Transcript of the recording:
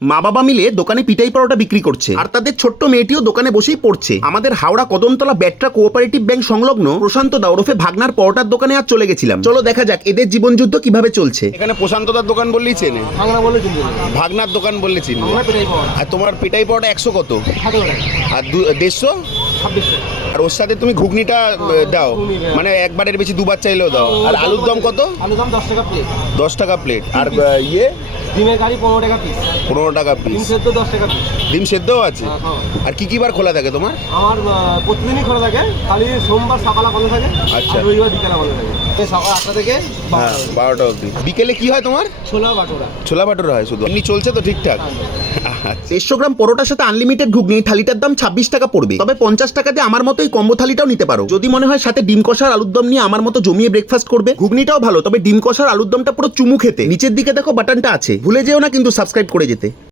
মা বাবা মিলে দোকানে পিটাই পরোটা বিক্রি করছে আর তাদের ছোট্ট মেয়েটিও দোকানে বসেই পড়ছে। আমাদের হাওড়া কদমতলা ব্যাট্রা কোঅপারেটিভ ব্যাংক সংলগ্ন প্রশান্ত দা ওরফে ভাগনার পরোটার দোকানে আজ চলে গেছিলাম। চলো দেখা যাক এদের জীবনযুদ্ধ কিভাবে চলছে। এখানে প্রশান্ত দার দোকান বললেই চেনে, ভাগনার দোকান বললে চিনবে। আর তোমার পিটাই পরোটা 100 কত? আর 150? আর ওর সাথে তুমি ঘুগনিটা দাও, মানে একবারের বেশি দুবার চাইলেও দাও। আর আলুর দম কত? আলুর দাম 10 টাকা প্লেট। 10 টাকা প্লেট। আর ইয়ে ডিমের কারি 15 টাকা পিস। 15 টাকা ডিম পিস। সেদ্ধ 10 টাকা পিস। ডিম সেদ্ধও আছে। হ্যাঁ। আর কি বার খোলা থাকে তোমার? আমার প্রতিদিনই খোলা থাকে, খালি সোমবার সকালে বন্ধ থাকে, আচ্ছা। আর রবিবার বিকালে বন্ধ থাকে। সকাল 8টা থেকে 12টা অবধি। বিকেলে কি হয় তোমার? ছোলা বাটোরা। ছোলা বাটোরা হয় শুধু? এমনি চলছে তো ঠিকঠাক? 150 গ্রাম পরোটার সাথে আনলিমিটেড ঘুগনি থালিটার দাম 26 টাকা পড়বে। তবে 50 টাকা দিয়ে আমার মতো এই কম্বো থালিটাও নিতে পারো যদি মনে হয় সাথে ডিম কষার আলুর দম নিয়ে আমার মতো জমিয়ে ব্রেকফাস্ট করবে। ঘুগনিটাও ভালো, তবে ডিম কষার আলুর দমটা পুরো চুমু খেতে। নিচের দিকে দেখো বাটনটা আছে, ভুলে যেও না কিন্তু সাবস্ক্রাইব করে যেতে।